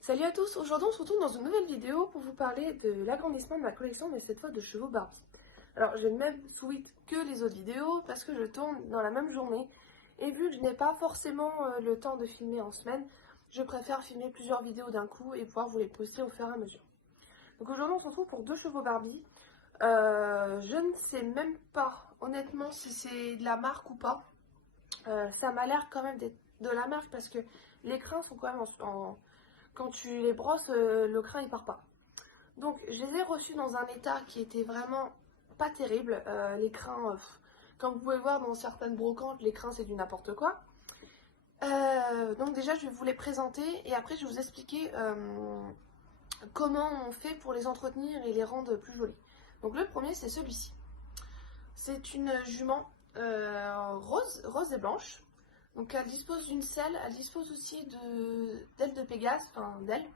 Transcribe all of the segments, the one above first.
Salut à tous, aujourd'hui on se retrouve dans une nouvelle vidéo pour vous parler de l'agrandissement de ma collection, mais cette fois de chevaux Barbie. Alors j'ai le même souhait que les autres vidéos parce que je tourne dans la même journée et vu que je n'ai pas forcément le temps de filmer en semaine, je préfère filmer plusieurs vidéos d'un coup et pouvoir vous les poster au fur et à mesure. Donc aujourd'hui on se retrouve pour deux chevaux Barbie. Je ne sais même pas honnêtement si c'est de la marque ou pas. Ça m'a l'air quand même d'être de la marque parce que les crins sont quand même quand tu les brosses, le crin il part pas. Donc je les ai reçus dans un état qui était vraiment pas terrible. Les crins, comme vous pouvez voir dans certaines brocantes, les crins c'est du n'importe quoi. Donc déjà je vais vous les présenter et après je vais vous expliquer comment on fait pour les entretenir et les rendre plus jolis. Donc le premier c'est celui-ci. C'est une jument rose et blanche. Donc elle dispose d'une selle, elle dispose aussi d'ailes de Pégase, enfin d'ailes.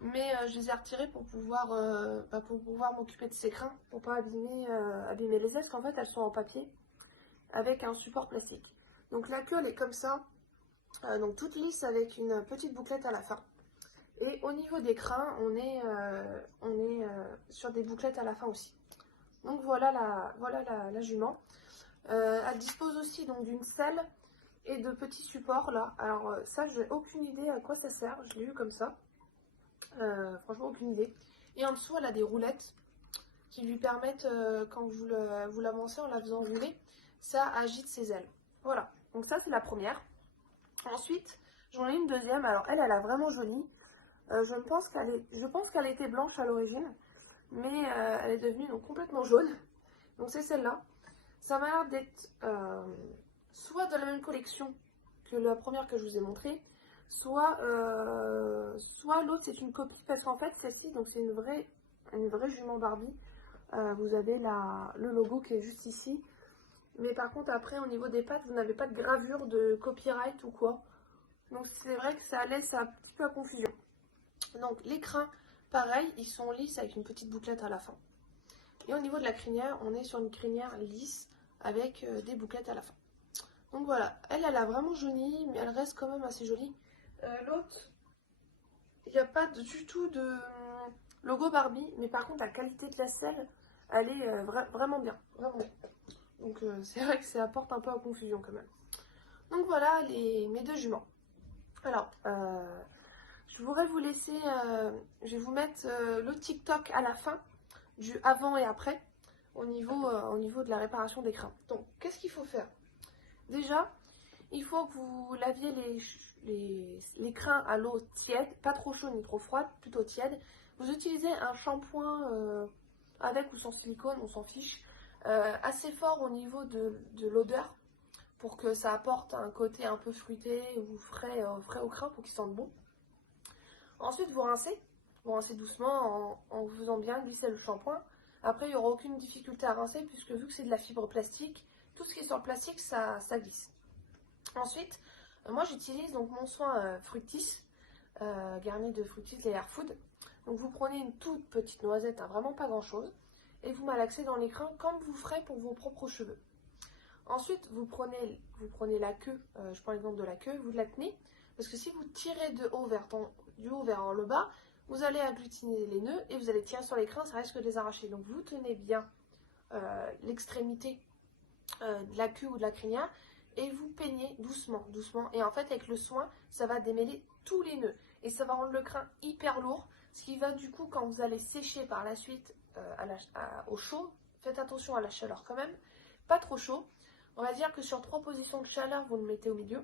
Mais je les ai retirées pour pouvoir m'occuper de ces crins, pour pas abîmer les ailes, parce qu'en fait elles sont en papier avec un support plastique. Donc la queue elle est comme ça, donc toute lisse avec une petite bouclette à la fin. Et au niveau des crins, on est sur des bouclettes à la fin aussi. Donc voilà la jument. Elle dispose aussi donc d'une selle et de petits supports là. Alors ça, je n'ai aucune idée à quoi ça sert. Je l'ai eu comme ça. Franchement, aucune idée. Et en dessous, elle a des roulettes qui lui permettent, quand vous l'avancez en la faisant rouler, ça agite ses ailes. Voilà. Donc ça, c'est la première. Ensuite, j'en ai une deuxième. Alors elle a vraiment jolie. Je pense qu'elle était blanche à l'origine, mais elle est devenue donc complètement jaune. Donc c'est celle-là. Ça m'a l'air d'être soit de la même collection que la première que je vous ai montrée, soit l'autre c'est une copie, parce qu'en fait celle-ci donc c'est une vraie jument Barbie. Vous avez le logo qui est juste ici, mais par contre après au niveau des pattes vous n'avez pas de gravure de copyright ou quoi, donc c'est vrai que ça laisse un petit peu à confusion. Donc les crins pareil, ils sont lisses avec une petite bouclette à la fin, et au niveau de la crinière on est sur une crinière lisse avec des bouclettes à la fin. Donc voilà, elle a vraiment jauni, mais elle reste quand même assez jolie. L'autre, il n'y a pas du tout de logo Barbie, mais par contre la qualité de la selle, elle est vraiment bien, vraiment bien. Donc c'est vrai que ça apporte un peu à confusion quand même. Donc voilà mes deux juments. Alors, je voudrais vous laisser, je vais vous mettre le TikTok à la fin, du avant et après, au niveau de la réparation des crins. Donc, qu'est-ce qu'il faut faire? Déjà, il faut que vous laviez les crins à l'eau tiède, pas trop chaude ni trop froide, plutôt tiède. Vous utilisez un shampoing avec ou sans silicone, on s'en fiche, assez fort au niveau de l'odeur pour que ça apporte un côté un peu fruité ou frais au crin pour qu'ils sentent bon. Ensuite, vous rincez doucement en vous faisant bien glisser le shampoing. Après, il n'y aura aucune difficulté à rincer puisque vu que c'est de la fibre plastique, tout ce qui est sur le plastique, ça glisse. Ensuite, moi j'utilise donc mon soin Fructis, garni de Fructis Layer Food. Donc vous prenez une toute petite noisette, hein, vraiment pas grand chose, et vous malaxez dans les crins comme vous ferez pour vos propres cheveux. Ensuite, vous prenez la queue, je prends l'exemple de la queue, vous la tenez, parce que si vous tirez du haut vers le bas, vous allez agglutiner les nœuds et vous allez tirer sur les crins, ça risque de les arracher. Donc vous tenez bien l'extrémité de la queue ou de la crinière, et vous peignez doucement, doucement. Et en fait, avec le soin, ça va démêler tous les nœuds. Et ça va rendre le crin hyper lourd. Ce qui va du coup, quand vous allez sécher par la suite au chaud, faites attention à la chaleur quand même, pas trop chaud. On va dire que sur 3 positions de chaleur, vous le mettez au milieu.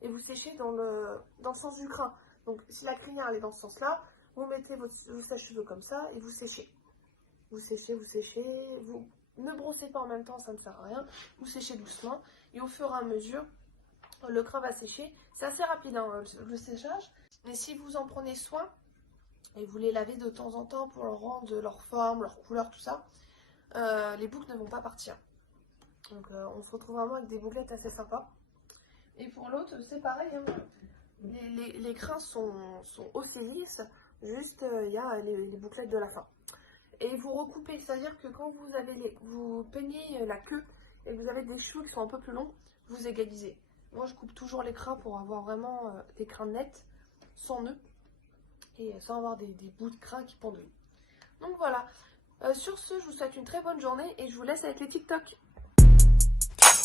Et vous séchez dans le sens du crin. Donc si la crinière elle est dans ce sens-là, vous mettez vos sèche-cheveux comme ça et vous séchez. Vous séchez, vous ne brossez pas en même temps, ça ne sert à rien. Vous séchez doucement et au fur et à mesure, le crin va sécher. C'est assez rapide hein, le séchage, mais si vous en prenez soin et vous les lavez de temps en temps pour leur rendre leur forme, leur couleur, tout ça, les boucles ne vont pas partir. Donc on se retrouve vraiment avec des bouclettes assez sympas. Et pour l'autre, c'est pareil, hein. Les crins sont aussi lisses, juste il y a les bouclettes de la fin. Et vous recoupez, c'est-à-dire que quand vous peignez la queue et que vous avez des cheveux qui sont un peu plus longs, vous égalisez. Moi je coupe toujours les crins pour avoir vraiment des crins nets, sans nœuds, et sans avoir des bouts de crins qui pendouillent. Donc voilà, sur ce je vous souhaite une très bonne journée et je vous laisse avec les TikTok.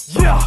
Yeah!